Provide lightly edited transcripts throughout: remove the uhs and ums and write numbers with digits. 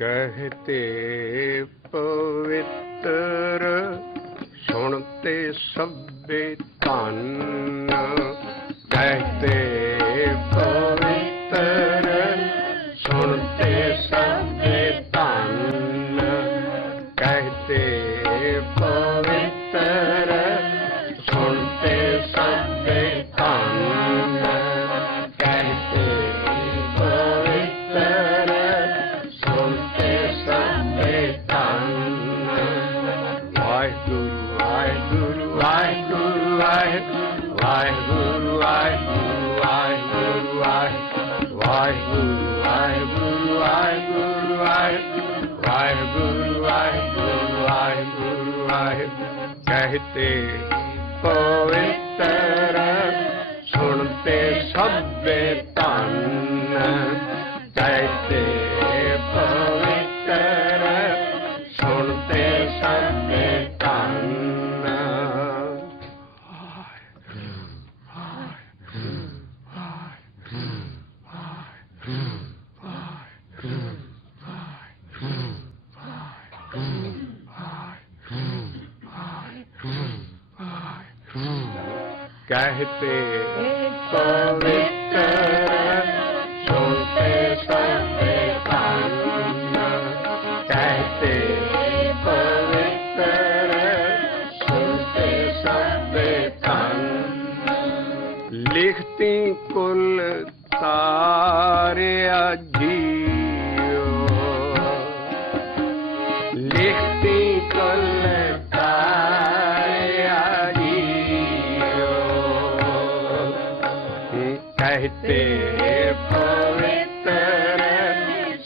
कहते पवित्र सुनते सभे धन, कहते पवित्र सुनते सभे धन, कहते पवित्र सुनते सभे धन, कहते पवित्र सुनते सभे धन। वाहिगुरु वाहिगुरु वाहिगुरु वाहिगुरु वाहिगुरु वाहिगुरु वाहिगुरु वाहिगुरु वाहिगुरु वाहिगुरु वाहिगुरु वाहिगुरु वाहिगुरु। कहते पवित्र सुनते सभे धन, कहते पवित्र सुनते सभे धन। कहते पवित्र सुनते सभे धन, कहते पवित्र सुनते सभे धन। लिखती कुल तारिया जियो, लिखती कुल तारिया जियो, कहते पवित्र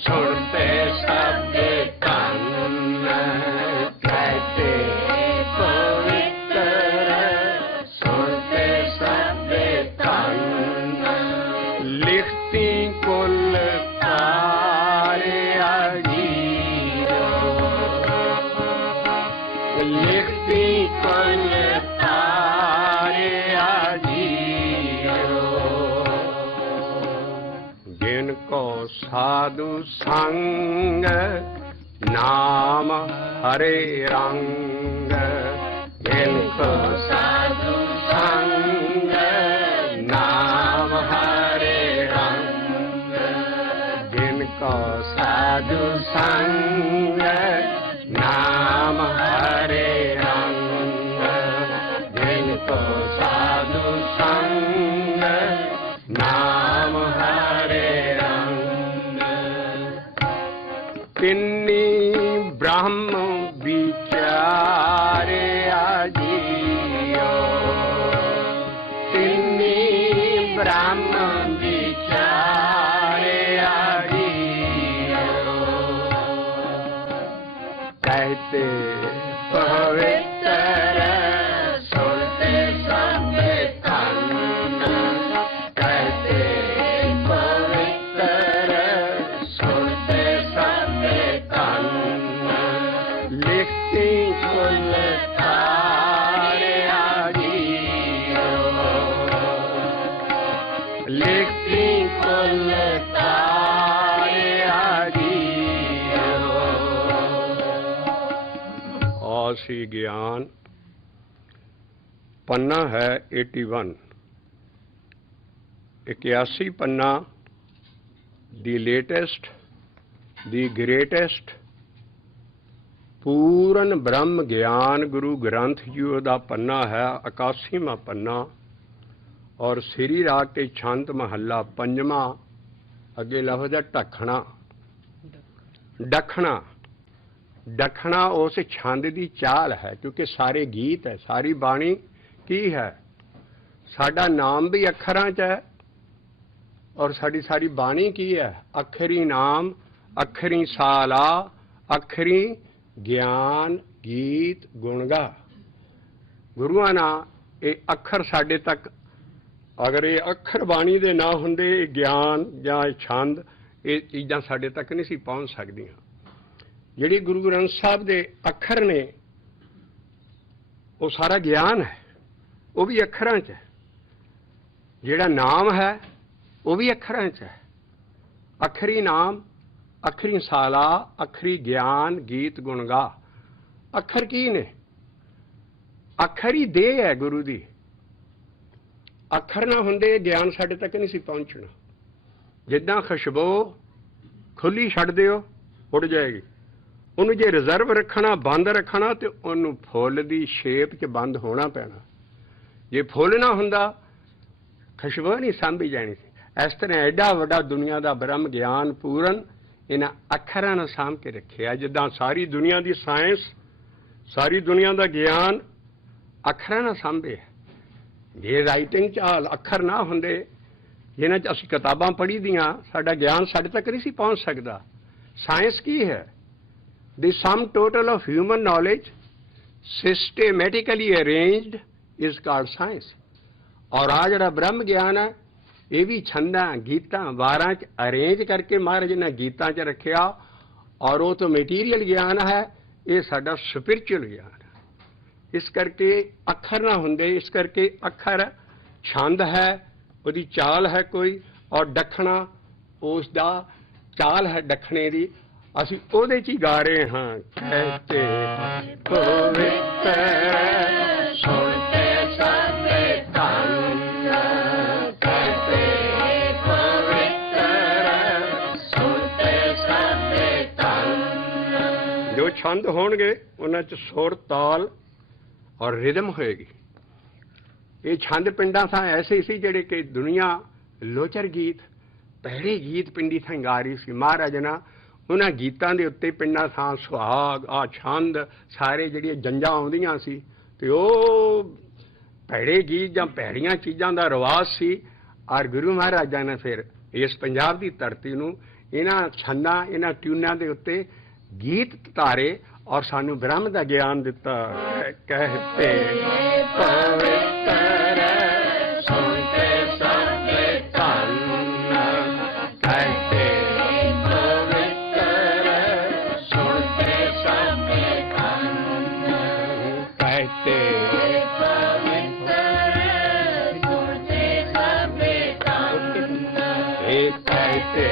सुनते सभे धन, कहते पवित्र सुनते सभे धन। लिखती कुल तारिया जियो, लिखती कुल तारिया जियो, जिनको साधु संग नाम हरे रंग, जिनको साधु संग नाम हरे रंग, जिनको साधु संग नाम हरे रंग, जिनको साधु संग नाम हरे रंग। तिन्नी ब्रह्म विचारे जियो, तिन्नी ब्रह्म विचारे जियो, कहते पवित्र सुनते सभे धन, कहते पवित्र सुनते सभे धन। लिखती कुल तारिया जियो, लिखती कुल तारिया जियो। आसी ज्ञान पन्ना है 81, 81 पन्ना, दी लेटेस्ट दी ग्रेटेस्ट पूर्ण ब्रह्म ज्ञान गुरु ग्रंथ जी का पन्ना है, 81वां पन्ना। और श्री राग के छंद महला पंजवा, अगे लफ्ज है ढखना। दखना दखना उस छंद की चाल है, क्योंकि सारे गीत है, सारी बाणी की है, साडा नाम भी अखरां च है और साडी सारी बाणी की है। अखरी नाम, अखरी साला, अखरी ज्ञान गीत गुणगा। गुरुआं ना ये अखर साडे तक, अगर ये अखर बाणी दे ना हुंदे, ज्ञान जां छंद, ये चीज़ां साडे तक नहीं सी पहुँच सकदियां। जिहड़ी गुरु ग्रंथ साहब दे अखर ने, वो सारा ज्ञान है, वो भी अखरां च है। जिहड़ा नाम है वो भी अखरां च है। अखरी नाम, अखरी साला अखरी ज्ञान गीत गुण गा। अखर की ने? अखर ही देह है गुरु दी। अखर ना हुंदे ज्ञान साडे तक नहीं सी पहुंचना। जिद्दां खुशबू खुली छड्ड दिओ उड़ जाएगी। ਉਹਨੂੰ ਜੇ ਰਿਜ਼ਰਵ ਰੱਖਣਾ, ਬੰਦ ਰੱਖਣਾ, ਤੇ ਉਹਨੂੰ ਫੁੱਲ ਦੀ ਸ਼ੇਪ 'ਚ ਬੰਦ ਹੋਣਾ ਪੈਣਾ। ਜੇ ਫੁੱਲ ਨਾ ਹੁੰਦਾ ਖੁਸ਼ਬੂ ਨਹੀਂ ਸਾਂਭੀ ਜਾਣੀ ਸੀ। ਇਸ ਤਰ੍ਹਾਂ ਐਡਾ ਵੱਡਾ ਦੁਨੀਆ ਦਾ ਬ੍ਰਹਮ ਗਿਆਨ ਪੂਰਨ ਇਹਨਾਂ ਅੱਖਰਾਂ ਨੂੰ ਸਾਂਭ ਕੇ ਰੱਖਿਆ। ਜਿੱਦਾਂ ਸਾਰੀ ਦੁਨੀਆ ਦੀ ਸਾਇੰਸ, ਸਾਰੀ ਦੁਨੀਆ ਦਾ ਗਿਆਨ ਅੱਖਰਾਂ ਨਾਲ ਸਾਂਭੇ। ਜੇ ਰਾਈਟਿੰਗ 'ਚ ਅੱਖਰ ਨਾ ਹੁੰਦੇ, ਜਿਨ੍ਹਾਂ 'ਚ ਅਸੀਂ ਕਿਤਾਬਾਂ ਪੜ੍ਹੀ ਦੀਆਂ, ਸਾਡਾ ਗਿਆਨ ਸਾਡੇ ਤੱਕ ਨਹੀਂ ਸੀ ਪਹੁੰਚ ਸਕਦਾ। ਸਾਇੰਸ ਕੀ ਹੈ? The sum total of human knowledge systematically arranged is called science. और आ जड़ा ब्रह्म ज्ञान है ये भी छंदा गीतां वारां च अरेंज करके महाराज ने गीतां च रखिया। और वो तो मटीरियल ज्ञान है, ये साडा स्पिरिचुअल ज्ञान है। इस करके अखर ना हुंदे, इस करके अखर छंद है, उसदी चाल है कोई, और दखना उसदा चाल है दखने दी। ਅਸੀਂ ਉਹਦੇ 'ਚ ਹੀ ਗਾ ਰਹੇ ਹਾਂ। कहते पवित्र सुनते सबे धन, कहते पवित्र सुनते सबे धन। जो छंद होणगे ਉਹਨਾਂ 'ਚ ਸੁਰ, ਤਾਲ ਔਰ ਰਿਦਮ ਹੋਏਗੀ। ਇਹ ਛੰਦ ਪਿੰਡਾਂ ਥਾਂ ਐਸੇ ਸੀ ਜਿਹੜੇ ਕਿ ਦੁਨੀਆ ਲੋਚਰ ਗੀਤ, ਪਹਿਲੇ ਗੀਤ ਪਿੰਡੀ ਥਾਂ ਗਾ ਰਹੀ ਸੀ। ਮਹਾਰਾਜ ਨਾ ਉਹਨਾਂ ਗੀਤਾਂ ਦੇ ਉੱਤੇ ਪਿੰਡਾਂ ਥਾਂ ਸੁਹਾਗ, ਆ ਛੰਦ, ਸਾਰੇ ਜਿਹੜੀਆਂ ਜੰਜਾਂ ਆਉਂਦੀਆਂ ਸੀ, ਤੇ ਉਹ ਭੈੜੇ ਗੀਤ ਜਾਂ ਭੈੜੀਆਂ ਚੀਜ਼ਾਂ ਦਾ ਰਿਵਾਜ਼ ਸੀ। ਔਰ ਗੁਰੂ ਮਹਾਰਾਜਾਂ ਨੇ ਫਿਰ ਇਸ ਪੰਜਾਬ ਦੀ ਧਰਤੀ ਨੂੰ ਇਹਨਾਂ ਛੰਦਾਂ, ਇਹਨਾਂ ਟਿਊਨਾਂ ਦੇ ਉੱਤੇ ਗੀਤ ਧਾਰੇ ਔਰ ਸਾਨੂੰ ਬ੍ਰਹਮ ਦਾ ਗਿਆਨ ਦਿੱਤਾ। कहते पवित्र सुनते सबे धन, कहते पवित्र सुनते सबे धन, कहते पवित्र सुनते सबे धन, कहते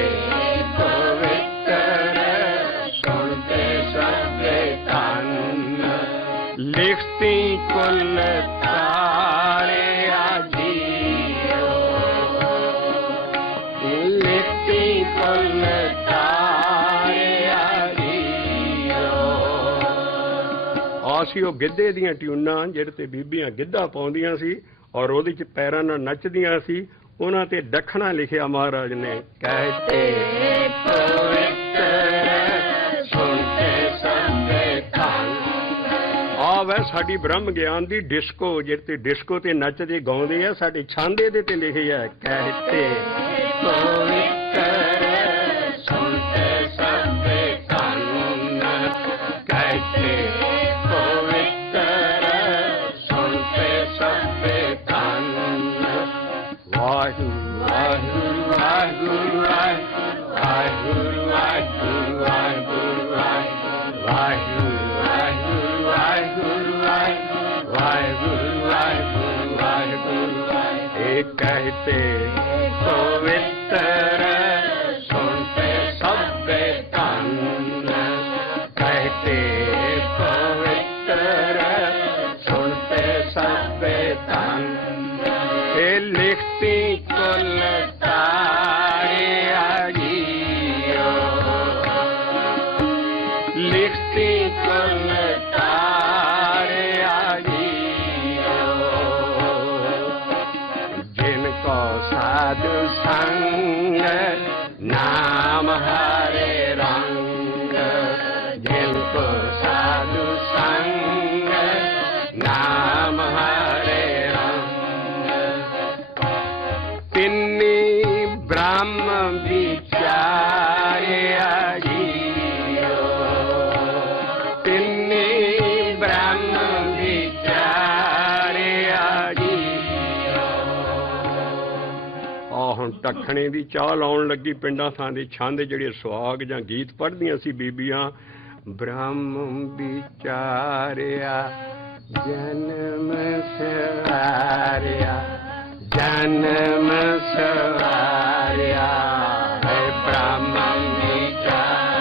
पवित्र सुनते सबे धन। लिखती कुल तारे आजियो, लिखती कुल तारे आजियो। ਅਸੀਂ ਉਹ ਗਿੱਧੇ ਦੀਆਂ ਟਿਊਨਾਂ ਜਿਹੜੇ ਤੇ ਬੀਬੀਆਂ ਗਿੱਧਾ ਪਾਉਂਦੀਆਂ ਸੀ ਔਰ ਉਹਦੇ 'ਚ ਪੈਰਾਂ ਨਾਲ ਨੱਚਦੀਆਂ ਸੀ, ਉਹਨਾਂ ਤੇ ਦੱਖਣਾ ਲਿਖਿਆ ਮਹਾਰਾਜ ਨੇ। कहते पवित्र सुनते सबे धन। ਆ ਵੈ ਸਾਡੀ ਬ੍ਰਹਮ ਗਿਆਨ ਦੀ ਡਿਸਕੋ, ਜਿਹੜੇ ਤੇ ਡਿਸਕੋ ਤੇ ਨੱਚਦੇ ਗਾਉਂਦੇ ਆ, ਸਾਡੇ ਛੰਦ ਇਹਦੇ ਤੇ ਲਿਖੇ ਆ। कहते पवित्र सुनते सबे धन, कहते पवित्र सुनते सबे धन। वाहिगुरु वाहिगुरु वाहिगुरु वाहिगुरु वाहिगुरु वाहिगुरु वाहिगुरु वाहिगुरु वाहिगुरु वाहिगुरु वाहिगुरु वाहिगुरु। एक कहते पवित्र सुनते सबे धन, कहते पवित्र सुनते सबे धन। लिखती कुल तारे आजियो, लिखती कुल तारे आजियो। जिनको साधु संग नाम हरे रंग, जिनको साधु संग नाम हरे तिन्नी ब्रह्म विचारे आजियो, तिन्नी ब्रह्म विचारे आजियो। ਹੁਣ ਦੱਖਣੇ ਦੀ ਚਾਹ ਲਾਉਣ ਲੱਗੀ ਪਿੰਡਾਂ ਥਾਂ ਦੇ ਛੰਦ ਜਿਹੜੇ ਸੁਹਾਗ ਜਾਂ ਗੀਤ ਪੜ੍ਹਦੀਆਂ ਸੀ ਬੀਬੀਆਂ। ਬ੍ਰਹਮ ਵਿਚਾਰਿਆ ਜਨਮ ਸਵਾਰਿਆ, जन्म सवारिया है ब्रह्म विचार।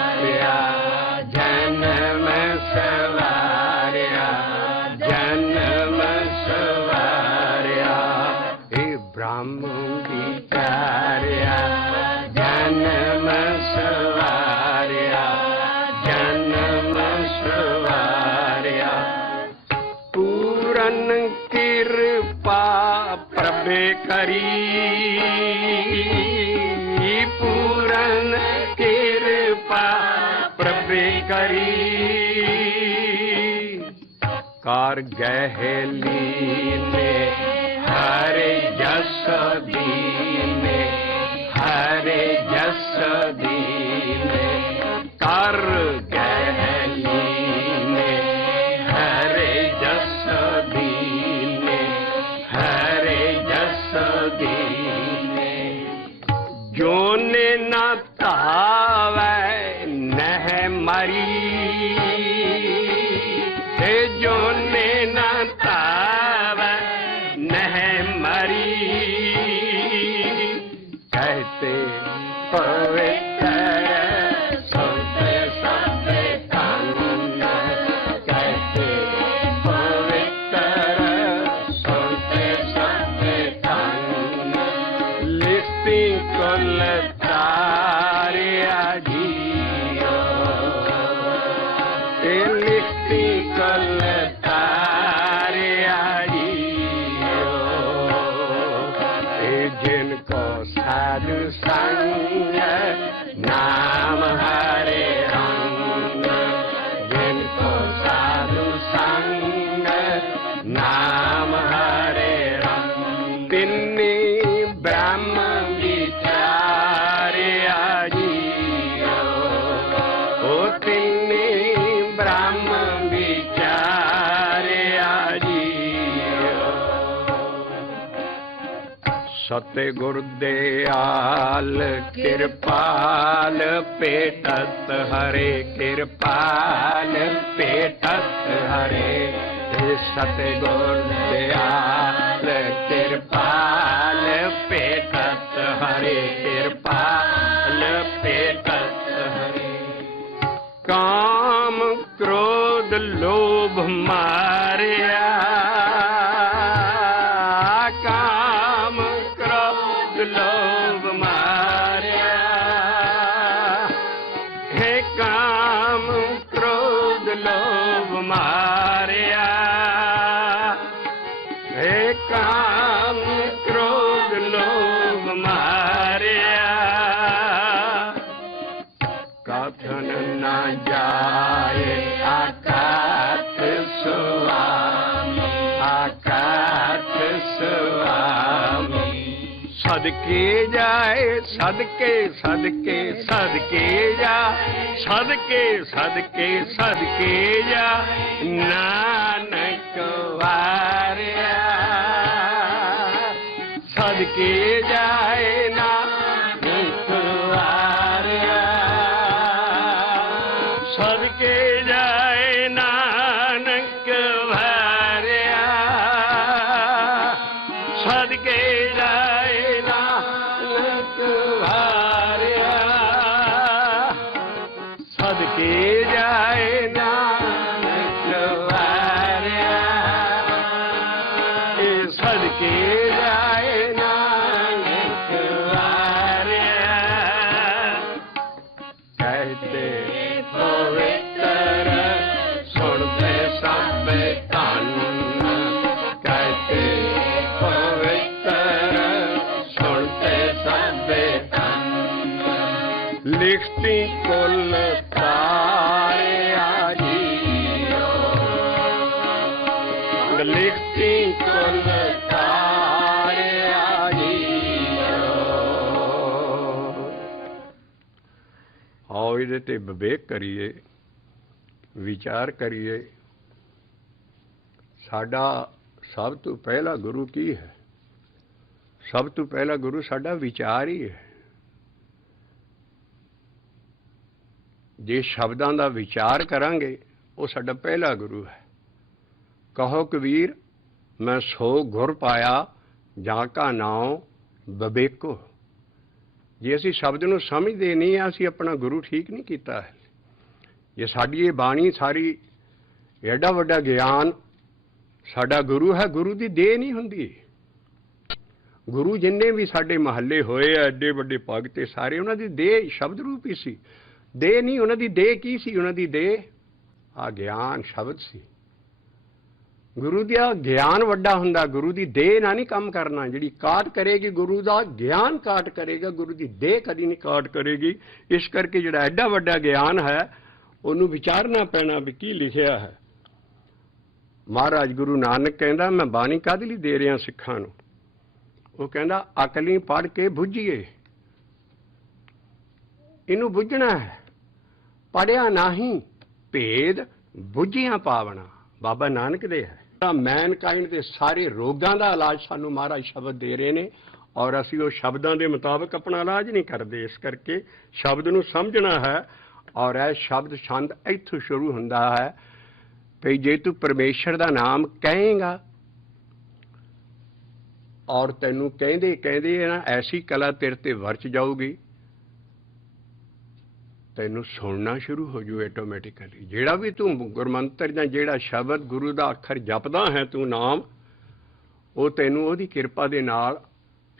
पूरन कृपा प्रभे करी, पूरन कृपा प्रभे करी। कार गहली ने हरे जस दीने, हरे जस दीने। कर गहली ने हरे जस दीने, हरे जस दीने। जोने न तावै नह मरी, जोने न तावै नह मरी। कहते पवित्र सुनते सब कान, कहते पवित्र सुनते सब कान। लिखती कुल तारिया जियो, लिखती कुल तारिया जियो। जिनको साधु संग नाम हरे रंग, जिनको साधु संग नाम हरे रंग। तिन्नी ब्रह्म विचारिया जियो, ओ तिन्नी ब्रह्म विचारिया जियो। सतगुर दयाल कृपाल पेटत हरे, कृपाल पेटत हरे। सतगुर दयाल कृपाल पेटत हरे, कृपाल पेटत हरे। काम क्रोध लोभ मारिया, काम क्रोध लोभ मारिया। हे काम क्रोध लोभ मारिया, हे काम क्रोध लोभ मारिया। कथन न जाए आकाश स्वामी, आकाश स्वामी। सदके जाए सदके सदके सदके जा, सदके सदके सदके जा नानक वारिया। सदके जाए नानक वारिया, सदके जाए नानक वारिया। सदके जाए नानक वारिया, सदके जाए नानक वारिया। सदके जाए नानक वारिया। कहते पवित्र सुनते सब कान, कहते पवित्र सुनते सब कान। लिखती कुल तारिया जियो, लिखती कुल तारिया जियो। आओ ਇਹਦੇ ਤੇ ਵਿਵੇਕ ਕਰੀਏ, ਵਿਚਾਰ ਕਰੀਏ। ਸਾਡਾ ਸਭ ਤੋਂ ਪਹਿਲਾ ਗੁਰੂ ਕੀ ਹੈ? ਸਭ ਤੋਂ ਪਹਿਲਾ ਗੁਰੂ ਸਾਡਾ ਵਿਚਾਰ ਹੀ ਹੈ। ਜੇ ਸ਼ਬਦਾਂ ਦਾ ਵਿਚਾਰ ਕਰਾਂਗੇ ਉਹ ਸਾਡਾ ਪਹਿਲਾ ਗੁਰੂ ਹੈ। ਕਹੋ ਕਬੀਰ ਮੈਂ ਸੋ ਗੁਰ ਪਾਇਆ ਜਾਂ ਕਾ ਨਾਮ ਵਿਵੇਕੋ। ਜੇ ਅਸੀਂ ਸ਼ਬਦ ਨੂੰ ਸਮਝਦੇ ਨਹੀਂ ਆ, ਅਸੀਂ ਆਪਣਾ ਗੁਰੂ ਠੀਕ ਨਹੀਂ ਕੀਤਾ ਹੈ। ਜੇ ਸਾਡੀ ਇਹ ਬਾਣੀ ਸਾਰੀ ਐਡਾ ਵੱਡਾ ਗਿਆਨ ਸਾਡਾ ਗੁਰੂ ਹੈ, ਗੁਰੂ ਦੀ ਦੇਹ ਨਹੀਂ ਹੁੰਦੀ। ਗੁਰੂ ਜਿੰਨੇ ਵੀ ਸਾਡੇ ਮਹੱਲੇ ਹੋਏ ਆ ਐਡੇ ਵੱਡੇ ਭਗਤ ਤੇ ਸਾਰੇ ਉਹਨਾਂ ਦੀ ਦੇਹ ਸ਼ਬਦ ਰੂਪ ਹੀ ਸੀ। ਦੇਹ ਨਹੀਂ, ਉਹਨਾਂ ਦੀ ਦੇਹ ਕੀ ਸੀ? ਉਹਨਾਂ ਦੀ ਦੇਹ ਆ ਗਿਆਨ ਸ਼ਬਦ ਸੀ। गुरु दा ज्ञान वड्डा हुंदा, गुरु दी देह ना नहीं काम करना। जिहड़ी काट करेगी गुरु दा ज्ञान काट करेगा, गुरु दी देह कदी नहीं काट करेगी। इस करके जिहड़ा एडा वड्डा ज्ञान है उहनूं विचारना पैना भी की लिखिया है। महाराज गुरु नानक कहंदा मैं बाणी काहदे लई दे रिहा सिखां नूं? ਉਹ ਕਹਿੰਦਾ ਅਕਲੀ ਪੜ੍ਹ ਕੇ ਬੁੱਝੀਏ, ਇਹਨੂੰ ਬੁੱਝਣਾ ਹੈ। ਪੜ੍ਹਿਆ ਨਹੀਂ ਭੇਦ ਬੁੱਝਿਆ ਪਾਵਣਾ, ਬਾਬਾ ਨਾਨਕ ਦੇ ਹੈ। ਮੈਨਕਾਇੰਡ ਦੇ ਸਾਰੇ ਰੋਗਾਂ ਦਾ ਇਲਾਜ ਸਾਨੂੰ ਮਹਾਰਾਜ ਸ਼ਬਦ ਦੇ ਰਹੇ ਨੇ, ਔਰ ਅਸੀਂ ਉਹ ਸ਼ਬਦਾਂ ਦੇ ਮੁਤਾਬਕ ਆਪਣਾ ਇਲਾਜ ਨਹੀਂ ਕਰਦੇ। ਇਸ ਕਰਕੇ ਸ਼ਬਦ ਨੂੰ ਸਮਝਣਾ ਹੈ, ਔਰ ਇਹ ਸ਼ਬਦ ਛੰਦ ਇੱਥੋਂ ਸ਼ੁਰੂ ਹੁੰਦਾ ਹੈ ਵੀ ਜੇ ਤੂੰ ਪਰਮੇਸ਼ਰ ਦਾ ਨਾਮ ਕਹੇਂਗਾ और तेनू कहते कहते ना ऐसी कला तेरे ते वरच जाऊगी, तेनू सुनना शुरू हो जू ऑटोमैटिकली। जेड़ा भी तू गुरमंत्र या जेड़ा शब्द गुरु का अखर जपदा है तू नाम, वो तेनू ओदी किरपा दे नाल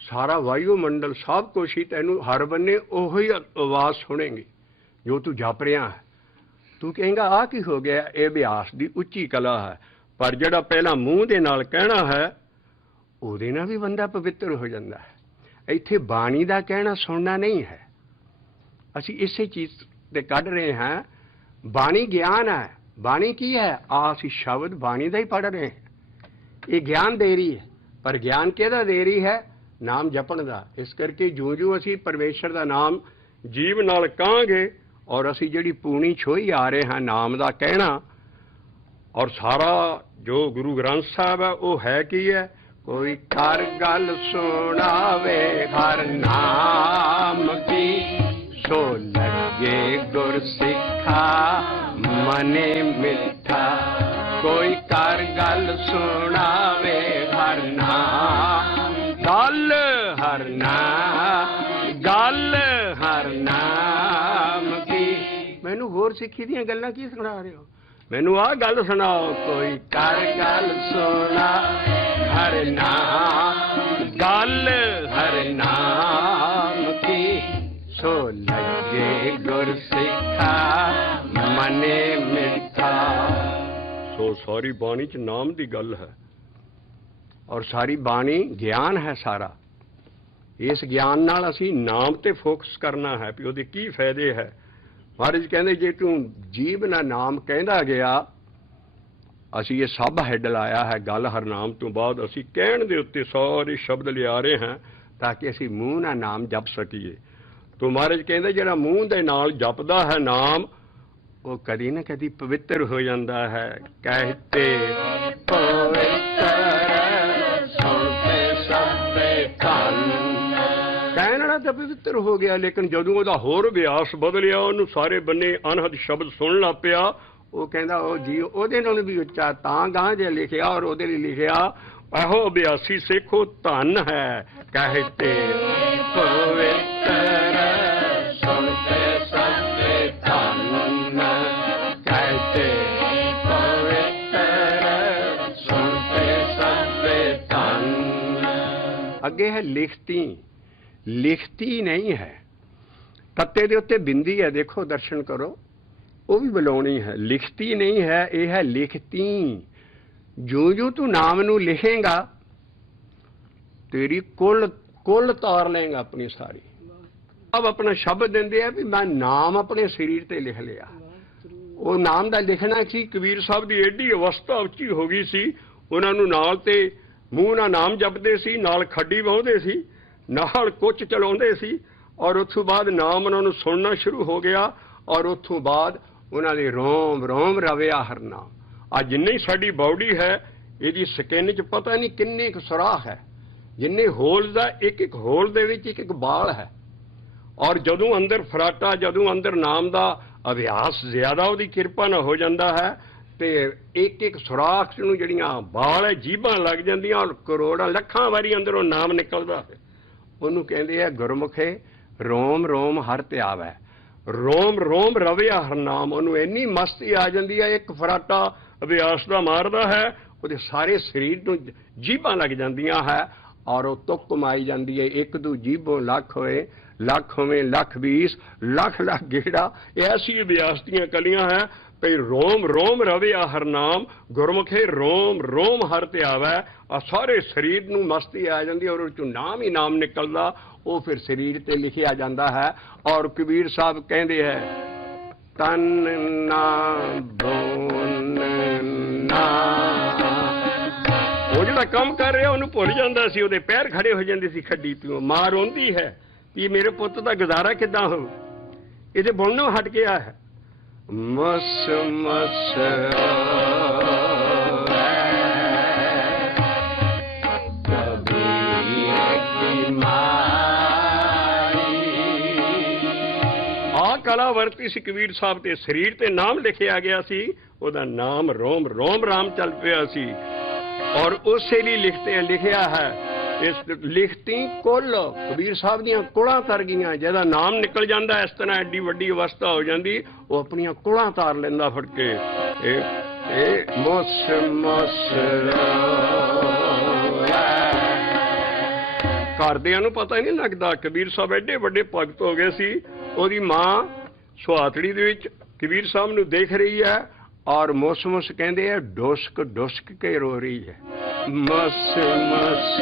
सारा वायुमंडल सब कुछ ही तेनू हर बन्ने ओही आवाज़ सुनेंगी जो तू जप रहा है। तू कहेंगा आ की हो गया, ये अभ्यास की उच्ची कला है। पर जेड़ा पहला मूँह दे नाल कहना है ਉਹਦੇ ਨਾਲ भी बंदा पवित्र हो जाता है। ਇੱਥੇ ਬਾਣੀ ਦਾ ਕਹਿਣਾ ਸੁਣਨਾ नहीं है। ਅਸੀਂ ਇਸੇ ਚੀਜ਼ ਤੇ ਕੱਢ ਰਹੇ ਹਾਂ। ਬਾਣੀ ਗਿਆਨ ਹੈ। ਬਾਣੀ ਕੀ ਹੈ? ਅਸੀਂ ਸ਼ਬਦ ਬਾਣੀ ਦਾ ਹੀ ਪੜ੍ਹ ਰਹੇ ਹਾਂ। ਇਹ ਗਿਆਨ ਦੇ ਰਹੀ ਹੈ, ਪਰ ਗਿਆਨ ਕਿਹਦਾ ਦੇ ਰਹੀ ਹੈ? ਨਾਮ ਜਪਣ ਦਾ। ਇਸ ਕਰਕੇ ਜਿਉਂ ਜਿਉਂ ਅਸੀਂ ਪਰਮੇਸ਼ਰ ਦਾ ਨਾਮ ਜੀਵ ਨਾਲ ਕਹਾਂਗੇ, ਔਰ ਅਸੀਂ ਜਿਹੜੀ ਪੂਣੀ ਛੋਈ ਆ ਰਹੇ ਹਾਂ ਨਾਮ ਦਾ ਕਹਿਣਾ, ਔਰ ਸਾਰਾ ਜੋ ਗੁਰੂ ਗ੍ਰੰਥ ਸਾਹਿਬ ਹੈ ਉਹ ਹੈ ਕੀ ਹੈ? कोई कर गल सुनावे हर नाम की, सो लगे गुर सिखा मने मिठा। कोई कर गल सुनावे हर नाम, गल हर नाम, गल हर नाम की। मैनू होर सिखी दियां गल्लां की सुना रहे हो? मैनू आ गल सुनाओ। कोई कर गल सुना हर नाम, गल हर नाम की, सो लगे गुर सिखा मने मिठा। सो सारी बाणी च नाम दी गल है, और सारी बाणी ज्ञान है सारा। इस ज्ञान नाल असी नाम ते फोकस करना है भी ਉਹਦੇ ਕੀ फायदे है। महाराज कहते जे तू जीव ना नाम कहता गया, ਅਸੀਂ ਇਹ ਸਭ ਹੈਡ ਲਾਇਆ ਹੈ ਗੱਲ ਹਰਨਾਮ ਤੋਂ ਬਾਅਦ ਅਸੀਂ ਕਹਿਣ ਦੇ ਉੱਤੇ ਸਾਰੇ ਸ਼ਬਦ ਲਿਆ ਰਹੇ ਹਾਂ ਤਾਂ ਕਿ ਅਸੀਂ ਮੂੰਹ ਨਾਲ ਨਾਮ ਜਪ ਸਕੀਏ। ਤੋ ਮਹਾਰਾਜ ਕਹਿੰਦੇ ਜਿਹੜਾ ਮੂੰਹ ਦੇ ਨਾਲ ਜਪਦਾ ਹੈ ਨਾਮ, ਉਹ ਕਦੀ ਨਾ ਕਦੀ ਪਵਿੱਤਰ ਹੋ ਜਾਂਦਾ ਹੈ। ਕਹਤੇ ਪਵਿੱਤਰ ਸੁਣਤੇ ਸਭੇ ਧਨ, ਕਹਿਣ ਵਾਲਾ ਤਾਂ ਪਵਿੱਤਰ ਹੋ ਗਿਆ, ਲੇਕਿਨ ਜਦੋਂ ਉਹਦਾ ਹੋਰ ਅਭਿਆਸ ਬਦਲਿਆ, ਉਹਨੂੰ ਸਾਰੇ ਬੰਨੇ ਅਨਹਦ ਸ਼ਬਦ ਸੁਣਨ ਲੱਗ ਪਿਆ, ਉਹ ਕਹਿੰਦਾ ਉਹ ਜੀ ਉਹਦੇ ਨਾਲ ਵੀ ਉੱਚਾ ਤਾਂ ਗਾਂ ਜੇ ਲਿਖਿਆ, ਔਰ ਉਹਦੇ ਲਈ ਲਿਖਿਆ ਇਹੋ ਅਭਿਆਸੀ ਸਿੱਖੋ ਧਨ ਹੈ। ਕਹਤੇ ਪਵਿੱਤਰ ਸੁਣਤੇ ਸਭੇ ਧਨ, ਕਹਤੇ ਪਵਿੱਤਰ ਸੁਣਤੇ ਸਭੇ ਧਨ। ਅੱਗੇ ਹੈ ਲਿਖਤੀ। ਲਿਖਤੀ ਨਹੀਂ ਹੈ, ਤੱਤੇ ਦੇ ਉੱਤੇ ਬਿੰਦੀ ਹੈ, ਦੇਖੋ ਦਰਸ਼ਨ ਕਰੋ, वो भी बुलानी है। लिखती नहीं है, ये है लिखती। जो जो तू नाम नू लिखेगा तेरी कुल कुल तार लेंगा अपनी सारी। अब अपना शब्द देंदे है भी मैं नाम अपने शरीर ते लिख लिया। वो नाम दा लिखना सी कबीर साहब की एडी अवस्था उच्ची हो गई सी, उन्होंने नाल ते मूँह ना नाम जपते सी, नाल खड्डी वाहुंदे सी, नाल कुछ चलाउंदे सी, और उस बाद नाम उन्होंने सुनना शुरू हो गया, और उस बाद उन्होंने रोम रोम रविया हरनाम। आ जिन्नी साडी बॉडी है ਇਹਦੀ ਸਕਿਨ 'ਚ ਪਤਾ ਨਹੀਂ ਕਿੰਨੇ ਕੁ ਸੁਰਾਖ ਹੈ, ਜਿੰਨੇ ਹੋਲ ਦਾ ਇੱਕ ਇੱਕ ਹੋਲ ਦੇ ਵਿੱਚ ਇੱਕ ਇੱਕ ਬਾਲ ਹੈ। ਔਰ ਜਦੋਂ ਅੰਦਰ ਫਰਾਟਾ, ਜਦੋਂ ਅੰਦਰ ਨਾਮ ਦਾ ਅਭਿਆਸ ਜ਼ਿਆਦਾ ਉਹਦੀ ਕਿਰਪਾ ਨਾਲ ਹੋ ਜਾਂਦਾ ਹੈ, ਤੇ ਇੱਕ ਇੱਕ ਸੁਰਾਖ ਨੂੰ ਜਿਹੜੀਆਂ ਬਾਲ ਹੈ ਜੀਭਾਂ ਲੱਗ ਜਾਂਦੀਆਂ, ਔਰ ਕਰੋੜਾਂ ਲੱਖਾਂ ਵਾਰੀ ਅੰਦਰੋਂ ਨਾਮ ਨਿਕਲਦਾ ਹੈ। ਉਹਨੂੰ ਕਹਿੰਦੇ ਆ ਗੁਰਮੁਖੇ ਰੋਮ ਰੋਮ ਹਰ ਧਿਆਵੈ, रोम रोम रविया हरनाम। ਉਹਨੂੰ ਇੰਨੀ ਮਸਤੀ ਆ ਜਾਂਦੀ ਹੈ, ਇੱਕ ਫਰਾਟਾ ਅਭਿਆਸ ਦਾ ਮਾਰਦਾ ਹੈ, ਉਹਦੇ ਸਾਰੇ ਸਰੀਰ ਨੂੰ ਜੀਭਾਂ ਲੱਗ ਜਾਂਦੀਆਂ ਹੈ, ਔਰ ਉਹ ਤੁਕ ਕਮਾਈ ਜਾਂਦੀ ਹੈ। ਇੱਕ ਦੂ ਜੀਭੋਂ ਲੱਖ ਹੋਏ, ਲੱਖ ਹੋਵੇਂ ਲੱਖ 20 ਲੱਖ ਲੱਖ ਗੇੜਾ। ਐਸੀ ਅਭਿਆਸ ਦੀਆਂ ਕਲੀਆਂ ਹੈ, ਭਈ ਰੋਮ ਰੋਮ ਰਵੇ ਆ ਹਰਨਾਮ, ਗੁਰਮੁਖੇ ਰੋਮ ਰੋਮ ਹਰ ਤੇ ਆਵੈ। ਆ ਸਾਰੇ ਸਰੀਰ ਨੂੰ ਮਸਤੀ ਆ ਜਾਂਦੀ ਔਰ ਉਹ ਚੋਂ ਨਾਮ ਹੀ ਨਾਮ ਨਿਕਲਦਾ, ਉਹ ਫਿਰ ਸਰੀਰ ਤੇ ਲਿਖਿਆ ਜਾਂਦਾ ਹੈ। ਔਰ ਕਬੀਰ ਸਾਹਿਬ ਕਹਿੰਦੇ ਹੈ ਤਨ ਨਾ ਬੋਨ ਨਾ, ਉਹ ਜਿਹੜਾ ਕੰਮ ਕਰ ਰਿਹਾ ਉਹਨੂੰ ਭੁੱਲ ਜਾਂਦਾ ਸੀ, ਉਹਦੇ ਪੈਰ ਖੜੇ ਹੋ ਜਾਂਦੇ ਸੀ ਖੱਡੀ ਤੋਂ। ਮਾਂ ਰੋਂਦੀ ਹੈ ਕਿ ਮੇਰੇ ਪੁੱਤ ਦਾ ਗੁਜ਼ਾਰਾ ਕਿੱਦਾਂ ਹੋ, ਇਹਦੇ ਬੁਣਨੋਂ ਹਟ ਗਿਆ ਹੈ। ਮਸ ਮਸ ਆ ਕਲਾ ਵਰਤੀ ਸੀ ਕਬੀਰ ਸਾਹਿਬ ਤੇ ਸਰੀਰ ਤੇ ਨਾਮ ਲਿਖਿਆ ਗਿਆ ਸੀ, ਉਹਦਾ ਨਾਮ ਰੋਮ ਰੋਮ ਰਾਮ ਚੱਲ ਪਿਆ ਸੀ। ਔਰ ਉਸੇ ਲਈ ਲਿਖਿਆ ਹੈ ਇਸ ਲਿਖਤੀ ਕੁੱਲ ਕਬੀਰ ਸਾਹਿਬ ਦੀਆਂ ਕੁਲਾਂ ਤਰ ਗਈਆਂ। ਜਿਹਦਾ ਨਾਮ ਨਿਕਲ ਜਾਂਦਾ ਇਸ ਤਰ੍ਹਾਂ ਐਡੀ ਵੱਡੀ ਅਵਸਥਾ ਹੋ ਜਾਂਦੀ, ਉਹ ਆਪਣੀਆਂ ਕੁਲਾਂ ਤਾਰ ਲੈਂਦਾ ਫੜ ਕੇ। ਇਹ ਮਸ ਮਸ ਘਰਦਿਆਂ ਨੂੰ ਪਤਾ ਹੀ ਨਹੀਂ ਲੱਗਦਾ। ਕਬੀਰ ਸਾਹਿਬ ਐਡੇ ਵੱਡੇ ਭਗਤ ਹੋ ਗਏ ਸੀ। ਉਹਦੀ ਮਾਂ ਸੁਹਾਤੜੀ ਦੇ ਵਿੱਚ ਕਬੀਰ ਸਾਹਿਬ ਨੂੰ ਦੇਖ ਰਹੀ ਹੈ ਔਰ ਮੁਸ ਮੁਸ ਕਹਿੰਦੇ ਆ ਡੁਸਕ ਡੁਸਕ ਕੇ ਰੋ ਰਹੀ ਹੈ। ਮਸ ਮਸ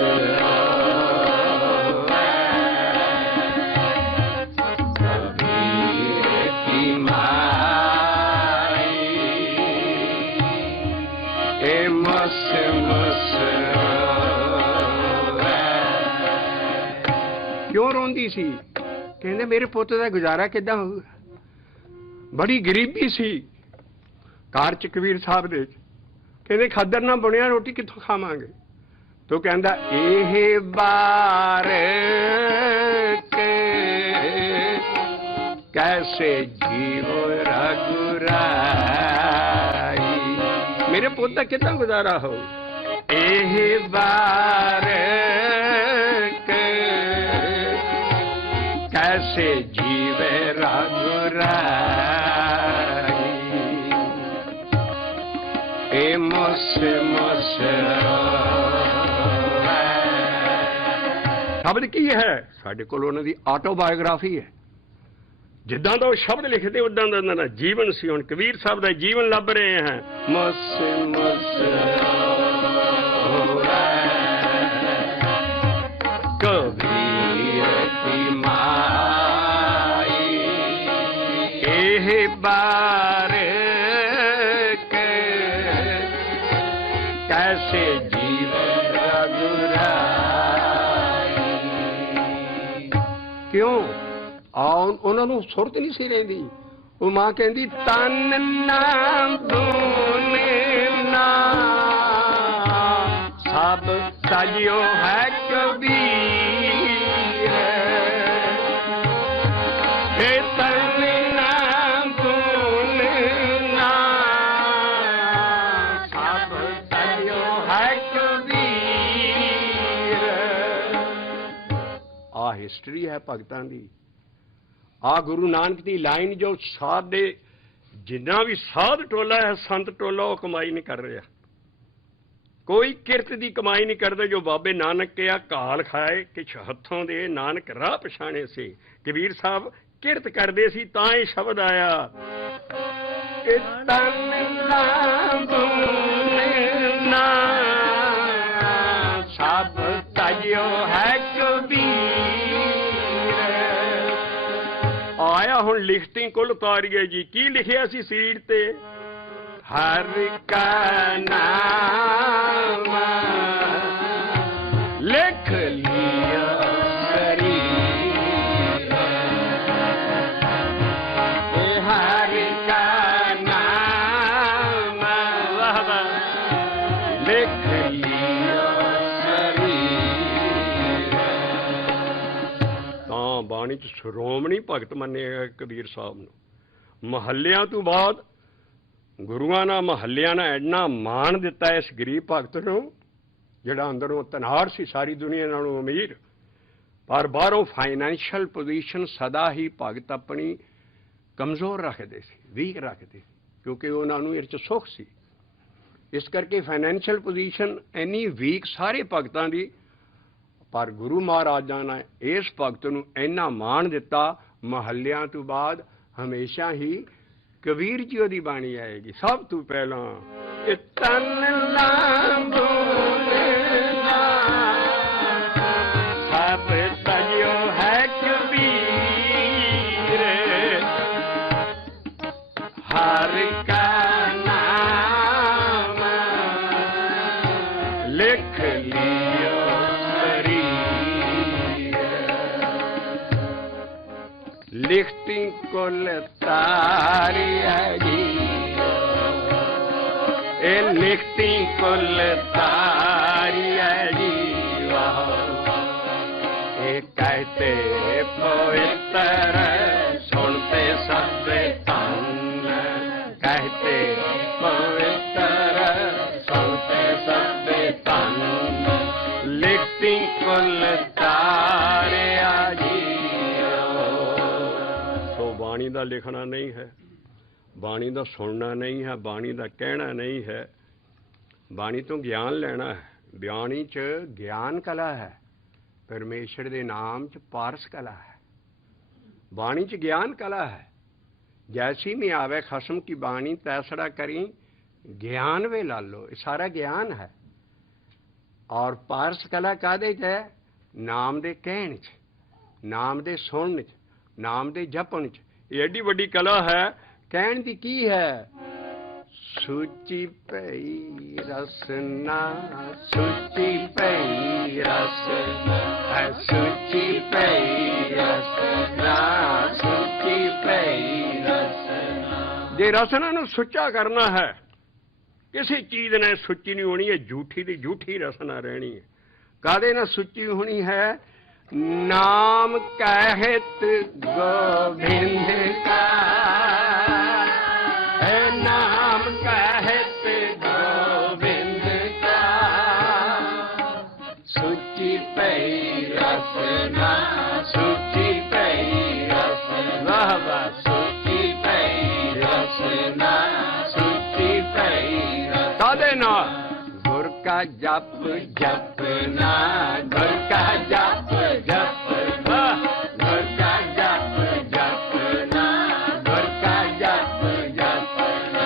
ਇਹ ਮਸ ਮਸ ਕਿਉਂ ਰੋਂਦੀ ਸੀ? ਕਹਿੰਦੇ ਮੇਰੇ ਪੁੱਤ ਦਾ ਗੁਜ਼ਾਰਾ ਕਿੱਦਾਂ ਹੋਊਗਾ। ਬੜੀ ਗਰੀਬੀ ਸੀ ਘਰ ਚ ਕਬੀਰ ਸਾਹਿਬ ਦੇ। ਕਹਿੰਦੇ ਖੱਦਰ ਨਾ ਬਣਿਆ ਰੋਟੀ ਕਿੱਥੋਂ ਖਾਵਾਂਗੇ। ਤੂੰ ਕਹਿੰਦਾ ਇਹ ਬਾਰ ਕੇ ਕੈਸੇ ਜੀਵੋ ਰਘੁਰਾਈ, ਮੇਰੇ ਪੁੱਤ ਦਾ ਕਿੱਦਾਂ ਗੁਜ਼ਾਰਾ ਹੋ। ਇਹ ਬਾਰ ਕੇ ਕੈਸੇ ਜੀਵੇ ਰਘੁਰਾਈ, ਇਹ ਮਸ ਮਸ ਸ਼ਬਦ ਕੀ ਹੈ? ਸਾਡੇ ਕੋਲ ਉਹਨਾਂ ਦੀ ਆਟੋਬਾਇਓਗ੍ਰਾਫੀ ਹੈ। ਜਿੱਦਾਂ ਦਾ ਉਹ ਸ਼ਬਦ ਲਿਖਦੇ ਉਦਾਂ ਦਾ ਉਹਨਾਂ ਦਾ ਜੀਵਨ ਸੀ। ਹੁਣ ਕਬੀਰ ਸਾਹਿਬ ਦਾ ਜੀਵਨ ਲੱਭ ਰਹੇ ਹਾਂ। ਮਸ ਮਸ ਕਬੀਰ ਦੀ ਮਾਈ, ਇਹ ਬਾਰ ਕੇ ਕੈਸੇ ਜੀਵਨ ਰਘੁਰਾਈ। ਕਿਉਂ ਉਹਨਾਂ ਨੂੰ ਸੁਰਤ ਨਹੀਂ ਸੀ ਰਹਿੰਦੀ। ਉਹ ਮਾਂ ਕਹਿੰਦੀ ਤਨ ਨਾ ਬੋਨ ਨਾ, ਸਭ ਸਾਜਿਓ ਹੈ ਕਬੀਰ, ਇਹ ਤਨ ਨਾ ਬੋਨ ਨਾ, ਸਭ ਸਾਜਿਓ ਹੈ ਕਬੀਰ। ਆ ਹਿਸਟਰੀ ਹੈ ਭਗਤਾਂ ਦੀ। ਆ ਗੁਰੂ ਨਾਨਕ ਦੀ ਲਾਈਨ ਜੋ ਸਾਧ ਦੇ ਜਿੰਨਾ ਵੀ ਸਾਧ ਟੋਲਾ ਹੈ ਸੰਤ ਟੋਲਾ, ਉਹ ਕਮਾਈ ਨਹੀਂ ਕਰ ਰਿਹਾ। ਕੋਈ ਕਿਰਤ ਦੀ ਕਮਾਈ ਨਹੀਂ ਕਰਦਾ। ਜੋ ਬਾਬੇ ਨਾਨਕ ਕਿਹਾ ਘਾਲ ਖਾਏ ਕਿਛ ਹੱਥੋਂ ਦੇ, ਨਾਨਕ ਰਾਹ ਪਛਾਣੇ ਸੀ। ਕਬੀਰ ਸਾਹਿਬ ਕਿਰਤ ਕਰਦੇ ਸੀ ਤਾਂ ਇਹ ਸ਼ਬਦ ਆਇਆ। ਨਾ ਸਭ ਤਜਿਓ ਹੈ ਕਬੀਰ। ਆਇਆ ਹੁਣ ਲਿਖਤੀ ਕੁੱਲ ਉਤਾਰੀਏ ਜੀ। ਕੀ ਲਿਖਿਆ ਸੀ ਸਰੀਰ ਤੇ? ਹਰ ਕਾ ਨਾਮ ਲਿਖ ਲਿਆ ਸਰੀਰ, ਹਰ ਕਾ ਨਾਮ ਲਿਖ ਲਿਆ ਸਰੀਰ। ਤਾਂ ਬਾਣੀ ਚ ਸ਼੍ਰੋਮਣੀ ਭਗਤ ਮੰਨਿਆ ਕਬੀਰ ਸਾਹਿਬ ਨੂੰ। ਮਹੱਲਿਆਂ ਤੋਂ ਬਾਅਦ ਗੁਰੂਆਂ ਨਾਲ ਮਹੱਲਿਆਂ ਨਾਲ ਐਨਾ ਮਾਣ ਦਿੱਤਾ ਇਸ ਗਰੀਬ ਭਗਤ ਨੂੰ, ਜਿਹੜਾ ਅੰਦਰੋਂ ਧਨਾੜ ਸੀ ਸਾਰੀ ਦੁਨੀਆ ਨਾਲੋਂ ਅਮੀਰ, ਪਰ ਬਾਹਰੋਂ ਫਾਈਨੈਂਸ਼ੀਅਲ ਪੋਜੀਸ਼ਨ ਸਦਾ ਹੀ ਭਗਤ ਆਪਣੀ ਕਮਜ਼ੋਰ ਰੱਖਦੇ ਸੀ, ਵੀਕ ਰੱਖਦੇ ਸੀ, ਕਿਉਂਕਿ ਉਹਨਾਂ ਨੂੰ ਇਹ 'ਚ ਸੁੱਖ ਸੀ। ਇਸ ਕਰਕੇ ਫਾਈਨੈਂਸ਼ੀਅਲ ਪੋਜੀਸ਼ਨ ਇੰਨੀ ਵੀਕ ਸਾਰੇ ਭਗਤਾਂ ਦੀ, ਪਰ ਗੁਰੂ ਮਹਾਰਾਜਾਂ ਨੇ ਇਸ ਭਗਤ ਨੂੰ ਇੰਨਾ ਮਾਣ ਦਿੱਤਾ। ਮਹੱਲਿਆਂ ਤੋਂ ਬਾਅਦ ਹਮੇਸ਼ਾ ਹੀ कबीर जी ओदी बाणी आएगी सब तू पहला। तन लांबू सब सजो है कबीर, हर का नाम लिख लियो शरीर। लिखती कुल तारी है जी, ए लिखती कुल तारी है जी। ए कहते पवित्र सुनते सब धन, कहते पवित्र सुनते सब धन। लिखती कुल तारे जी। सो बाणी दा लिखना नहीं है, बाणी दा सुनना नहीं है, बाणी दा कहना नहीं है, बाणी तो ज्ञान लेना है। बाणी च ज्ञान कला है, परमेश्वर दे नाम च पारस कला है। बाणी च ज्ञान कला है। जैसी में आवे खसम की बाणी तैसड़ा करी ज्ञान वे ला लो, ये सारा ज्ञान है। और पारस कला कादे च है? नाम दे कहण च, नाम दे सुनन च, नाम दे जपण च। ये एडी वड्डी कला है। कहण दी की है? सुची पई रसना, सुची पई रसना, सुची पई रसना, सुची पई रसना। जे रसना नूं सुच्चा करना है, किसी चीज ने सुच्ची नहीं होनी है, झूठी दी झूठी रसना रहनी है। कादे ना सुच्ची होनी है? नाम कहत गोविंद का, नाम कहत गोविंद का। सुची पई रसना, सुची पई रसना, सुची पई रसना, सुची पई रसना। कादे ना? गुर का जप जपना, गुर का जप जपना, गुर का जप जपना, गुर का जप जपना।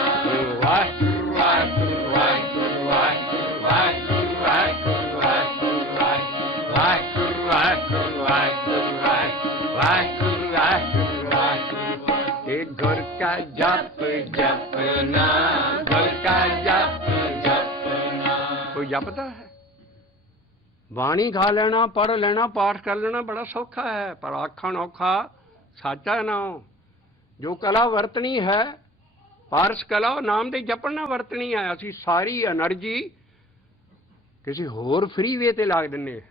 वाहिगुरू वाहिगुरू वाहिगुरू वाहिगुरू वाहिगुरू वाहिगुरू वाहिगुरू वाहिगुरू वाहिगुरू वाहिगुरू वाहिगुरू वाहिगुरू। ये गुर का जप जपना, गुर का जप जपना। कोई जपता है? बाणी गा लेना, पढ़ लेना, पाठ कर लेना बड़ा सौखा है, पर आखण औखा साचा ना। जो कला वरतनी है पारस कला, नाम दे जपना वरतनी है। असी सारी एनर्जी किसी होर फ्री वे ते ला दिन्ने,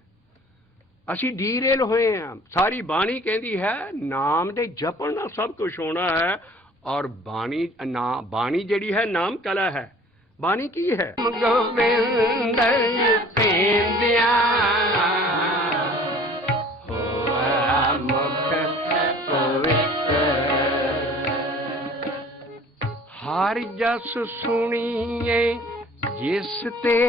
असी डीरेल होए हैं। सारी बाणी कहती है नाम दे जपना सब कुछ होना है। और बाणी ना, बाणी जड़ी है नाम कला है। बाणी की है? गोविंद पेंदिया होआ मुख पवित्र, हर जस सुनिए जिस ते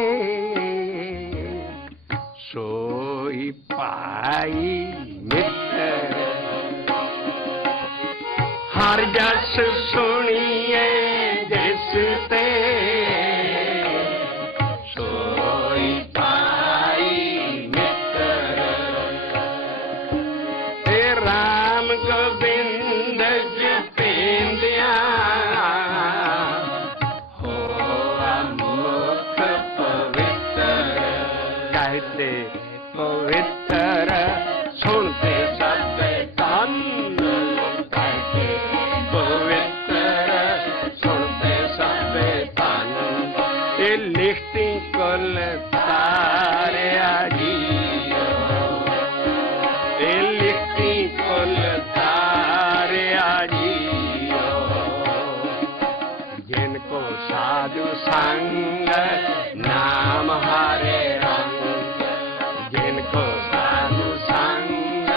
सोई पाई मित्र। हर जस सुनिए जिस ते सोई पाई मित्र। हे राम गोविंद जपेंदिया होआ मुख पवित्र। कहते पवित्र सुनते सब धन, कहते पवित्र सुनते सब धन। ये लिखती कुल तारे जी, ये लिखती कुल तारे जी। जिनको साधु संग नाम हरे रंग, जिनको साधु संग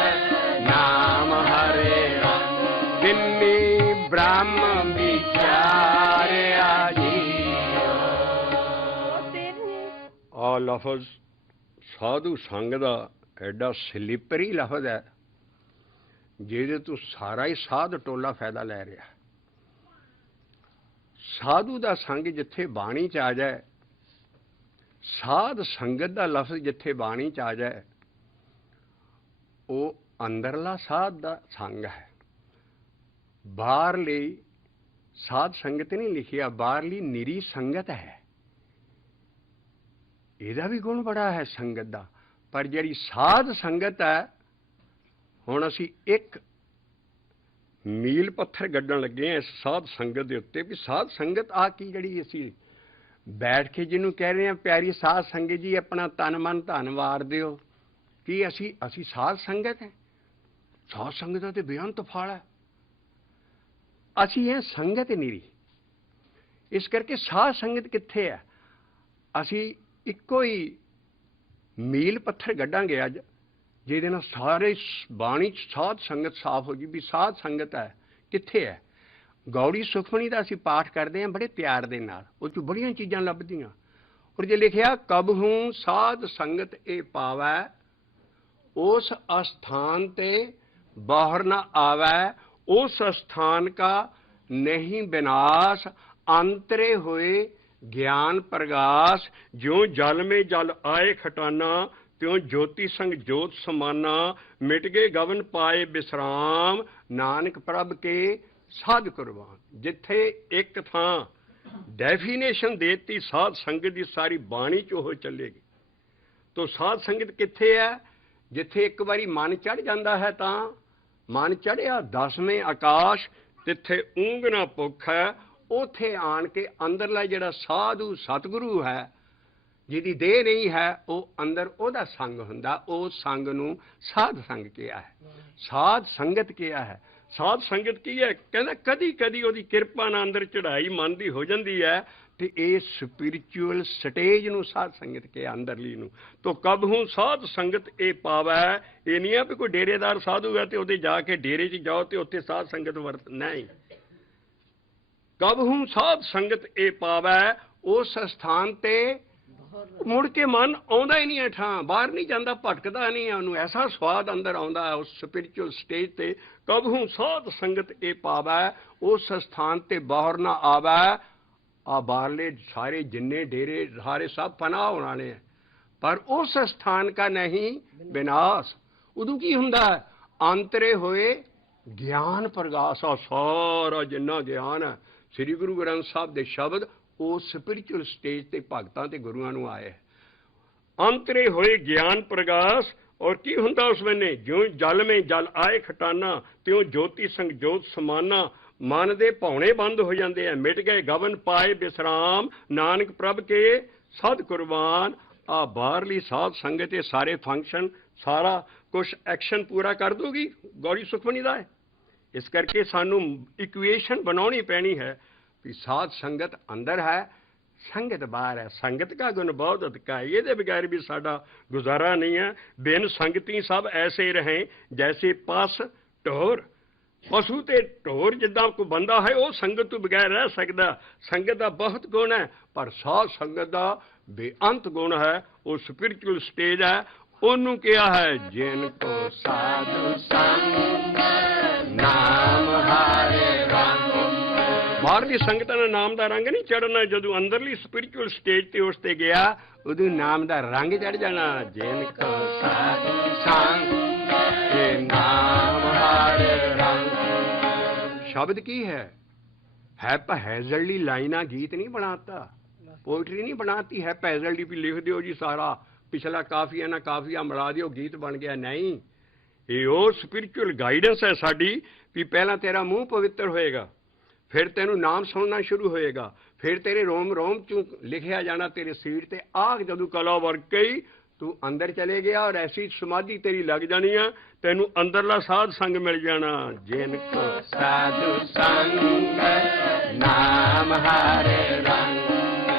नाम हरे रंग। दिन्नी ब्रह्म विचार आजी। आ लफज साधु संग दा एडा स्लिपरी लफज है जिहदे तो सारा ही साध टोला फायदा लै रहा। ਸਾਧੂ ਦਾ ਸੰਗ ਜਿੱਥੇ ਬਾਣੀ 'ਚ ਆ ਜਾਏ, ਸਾਧ ਸੰਗਤ ਦਾ ਲਫ਼ਜ਼ ਜਿੱਥੇ ਬਾਣੀ 'ਚ ਆ ਜਾਏ, ਉਹ ਅੰਦਰਲਾ ਸਾਧ ਦਾ ਸੰਗ ਹੈ। ਬਾਹਰਲੀ ਸਾਧ ਸੰਗਤ ਨਹੀਂ ਲਿਖਿਆ, ਬਾਹਰਲੀ ਨਿਰੀ ਸੰਗਤ ਹੈ। ਇਹਦਾ ਵੀ ਗੁਣ ਬੜਾ ਹੈ ਸੰਗਤ ਦਾ। ਪਰ ਜਿਹੜੀ ਸਾਧ ਸੰਗਤ ਹੈ, ਹੁਣ ਅਸੀਂ ਇੱਕ ਮੀਲ ਪੱਥਰ ਗੱਡਣ ਲੱਗੇ ਹਾਂ ਇਸ ਸਾਧ ਸੰਗਤ ਦੇ ਉੱਤੇ ਵੀ ਸਾਧ ਸੰਗਤ ਆ ਕੀ, ਜਿਹੜੀ ਅਸੀਂ ਬੈਠ ਕੇ ਜਿਹਨੂੰ ਕਹਿ ਰਹੇ ਹਾਂ ਪਿਆਰੀ ਸਾਧ ਸੰਗਤ ਜੀ ਆਪਣਾ ਤਨ ਮਨ ਧਨ ਵਾਰ ਦਿਓ, ਕੀ ਅਸੀਂ ਸਾਧ ਸੰਗਤ ਹੈ? ਸਾਧ ਸੰਗਤ ਦਾ ਤੇ ਬੇਅੰਤ ਫਲ ਹੈ। ਅਸੀਂ ਇਹ ਸੰਗਤ ਨਿਰੀ। ਇਸ ਕਰਕੇ ਸਾਧ ਸੰਗਤ ਕਿੱਥੇ ਹੈ? ਅਸੀਂ ਇੱਕੋ ਹੀ ਮੀਲ ਪੱਥਰ ਗੱਡਾਂਗੇ ਅੱਜ, ਜਿਹਦੇ ਨਾਲ ਸਾਰੇ ਬਾਣੀ 'ਚ ਸਾਧ ਸੰਗਤ ਸਾਫ਼ ਹੋ ਗਈ ਵੀ ਸਾਧ ਸੰਗਤ ਹੈ ਕਿੱਥੇ ਹੈ। ਗੌੜੀ ਸੁਖਮਨੀ ਦਾ ਅਸੀਂ ਪਾਠ ਕਰਦੇ ਹਾਂ ਬੜੇ ਪਿਆਰ ਦੇ ਨਾਲ, ਉਹ 'ਚ ਬੜੀਆਂ ਚੀਜ਼ਾਂ ਲੱਭਦੀਆਂ। ਔਰ ਜੇ ਲਿਖਿਆ ਕਬਹੂ ਸਾਧ ਸੰਗਤ ਇਹ ਪਾਵੈ, ਉਸ ਅਸਥਾਨ ਤੇ ਬਾਹਰ ਨਾ ਆਵੈ, उस स्थान का नहीं विनाश, अंतरे हुए ज्ञान प्रगास, ज्यों जल में जल आए खटाना, त्यों ज्योति संग ज्योत समाना, मिट गए गवन पाए विश्राम, नानक प्रभ के साध कुर्बान। जिथे एक थां डेफिनेशन देती साध संगत की सारी बाणी च हो चलेगी। तो साध संगत किथे है? जिथे एक बारी मन चढ़ जाता है, तां मन चढ़िया दसवें आकाश, तिथे ऊंघ ना भुख है, उथे आन के अंदरला जिहड़ा साधु सतगुरु है, जिहदी देह नहीं है, वो अंदर ओहदा संग हुंदा, उस संग नूं साध संग किया है, साध संगत किया है। साध संगत की है? कहंदा कदी कदी ओहदी किरपा नाल अंदर चढ़ाई मन दी हो जाती है, तो ये स्पिरिचुअल स्टेज नूं साध संगत के अंदरली नूं। तो कबहू साध संगत ये पावै, ये नहीं है भी कोई डेरेदार साधु है तो उहदे जाके डेरे च जाओ तो उत्थे साध संगत वरत, नहीं। कबहू साध संगत ये पावै, उस स्थान ते मुड़ के मन आउंदा ही नहीं है,ठां बाहर नहीं जाता, भटकदा नहीं है, उन्होंने ऐसा स्वाद अंदर आउंदा है उस स्पिरिचुअल स्टेज ते। कबहू साध संगत ये पावै, उस स्थान ते बाहर ना आवै। आ बाहरले सारे जिन्ने डेरे सारे सब पनाह होने हैं, पर उस स्थान का नहीं विनाश। उदों की हुंदा है? अंतरे होए ज्ञान प्रगास। आ सारा जिन्ना ज्ञान है श्री गुरु ग्रंथ साहब के शब्द उस स्पिरिचुअल स्टेज ते भगतां ते गुरुआं नूं आए। अंतरे होए ज्ञान प्रगास। और की हुंदा उस वेले? ज्यों जल में जल आए खटाना, त्यों ज्योति संग ज्योत समाना, मन दे भौणे बंद हो जाते हैं, मिट गए गवन पाए विश्राम, नानक प्रभ के साध कुर्बान। आ बाहरली साध संगत ये सारे फंक्शन सारा कुछ एक्शन पूरा कर दूगी गौड़ी सुखमनी का है। इस करके सानू इक्वेशन बनानी पैनी है कि साध संगत अंदर है, संगत बाहर है। संगत का गुण बहुत अधिक है, ये बगैर भी साडा गुजारा नहीं है। बिन संगती सब ऐसे रहें जैसे पस ढोर। पशु ते ढोर जिदा कोई बंदा है वो संगत तो बगैर रह सकता। संगत का बहुत गुण है, पर साध संगत का बेअंत गुण है। वो स्पिरिचुअल स्टेज है। उन्होंने क्या है? जिनको साधु संग नाम हारे रंग। बाहरली संगत ने नाम का रंग नहीं चढ़ना, जदों अंदरली स्पिरिचुअल स्टेज ते उस ते गया उदों नाम का रंग चढ़ जाना। जिनको साधु संग नाम हारे रंग। शब्द की है हैजलडी लाइना गीत नहीं बनाता, पोइट्री नहीं बनाती है हैजलडी भी लिख दियो जी सारा पिछला काफिया ना काफिया मिला दियो गीत बन गया। नहीं, ये वो स्पिरिचुअल गाइडेंस है साडी भी पहला तेरा मुंह पवित्र होएगा, फिर तेनू नाम सुनना शुरू होएगा, फिर तेरे रोम रोम चू लिखिया जाना तेरे सीर ते आग जदू कला वर्क गई तू अंदर चले गया और ऐसी समाधि तेरी लग जानी है, तेनू अंदरला साध संग मिल जाना। जिनको साधु संग नाम हारे रंग।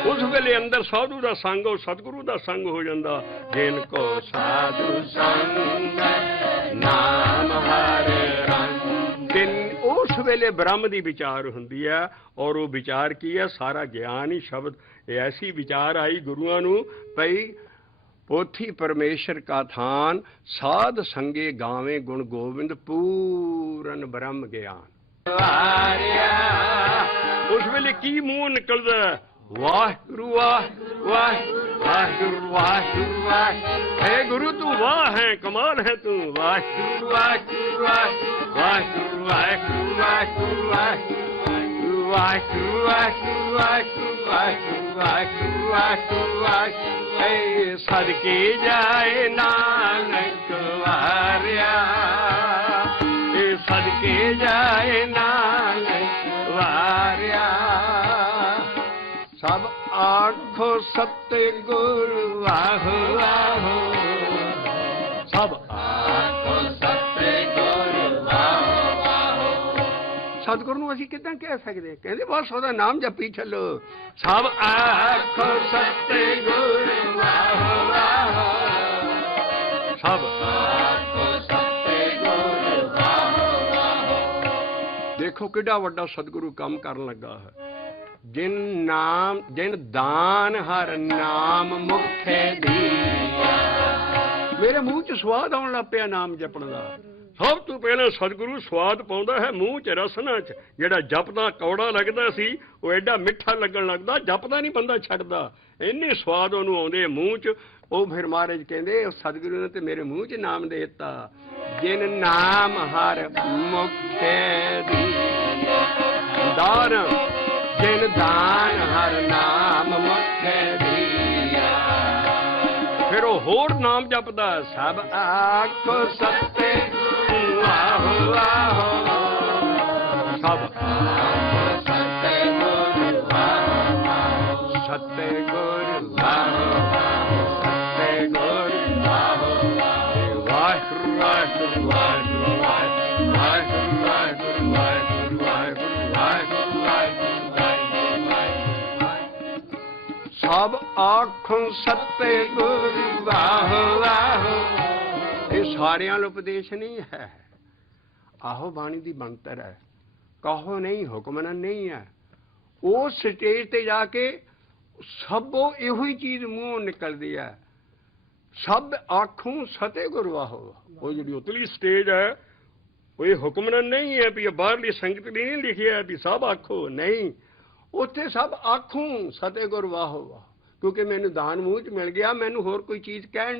उस वेले अंदर साधु दा संग और सतगुरु दा संग हो जाता। जिनको साधु संग नाम हारे रंग। उस वेले ब्रह्म की विचार हुंदी है और वो विचार की है? सारा ज्ञान ही शब्द। ऐसी विचार आई गुरुआं नूं भई पोथी परमेश्वर का थान, साध संगे गावे गुण गोविंद, पूरन ब्रह्म ज्ञान। उस वेले की मूंह निकलदा है? वाहिगुरु वाह वाह वाहिगुरु वाहिगुरु वाह। हे गुरु तू वाह है, कमाल है तू। वाहिगुरु वाहिगुरु वाह वाहिगुरु वाहिगुरु वाहिगुरु वाहिगुरु वाहिगुरु वाहिगुरु वाहिगुरु वाहिगुरु वाहिगुरु वाहिगुरु। हे सदके जाए नानक वारिया, हे सदके जाए नानक वारिया। सब आखो सतगुर वाह वाह, सब आखो सतगुर वाह वाह। सतगुर नूं असीं किदां कह सकदे? कहंदे बस ਉਹਦਾ नाम जपी चलो। सब आखो सतगुर वाह वाह, सब आखो सतगुर वाह वाह। देखो किड्डा वड्डा सतगुरु काम करन लगा है। जिन दान हर नाम मुखे दिया। मेरे मुंह च स्वाद आउण लग पिया नाम जपण दा। सब तो पहले सतगुरु स्वाद पाउंदा है मूँह च, रसना च। जिहड़ा जपदा कौड़ा लगदा सी वो एडा मिठा लगन लगदा, जपदा नहीं बंदा छड्डदा। इन्ने स्वाद ओनू आउंदे मूँह च। ਉਹ फिर महाराज कहंदे सतगुरु ने ते मेरे मूँह च नाम दे दिता। जिन नाम हर मुखे दिया दान, जिन दान हर नाम मुखे दिया। फिर वो होर नाम जपदा। सब आखो सत्ते आहो आहो, सब आखो सत्ते गुरु आहो आहो, सत्ते गुरु आहो आहो, सत्ते गुरु आहो आहो। वाहिगुरु वाहिगुरु वाहिगुरु वाहिगुरु वाहिगुरु वाहिगुरु वाहिगुरु वाहिगुरु वाहिगुरु। सब आखों सत्ते गुरु वाह वाह। ये सारियां उपदेश नहीं है। आहो बाणी दी बनतर है। कहो नहीं हुक्मना नहीं है। उस स्टेज ते जाके सबो इहो ही चीज मूँह निकलती है। सब आखों सते गुरु वाह। वो जी उतली स्टेज है वो ये हुक्मना नहीं है भी बाहरली संगत ने नहीं लिखिया है भी सब आखो, नहीं। उत्थे सब आखूं सते गुरु वाह वाह, क्योंकि मैनू दान मूँह च मिल गया, मैनू होर कोई चीज़ कहण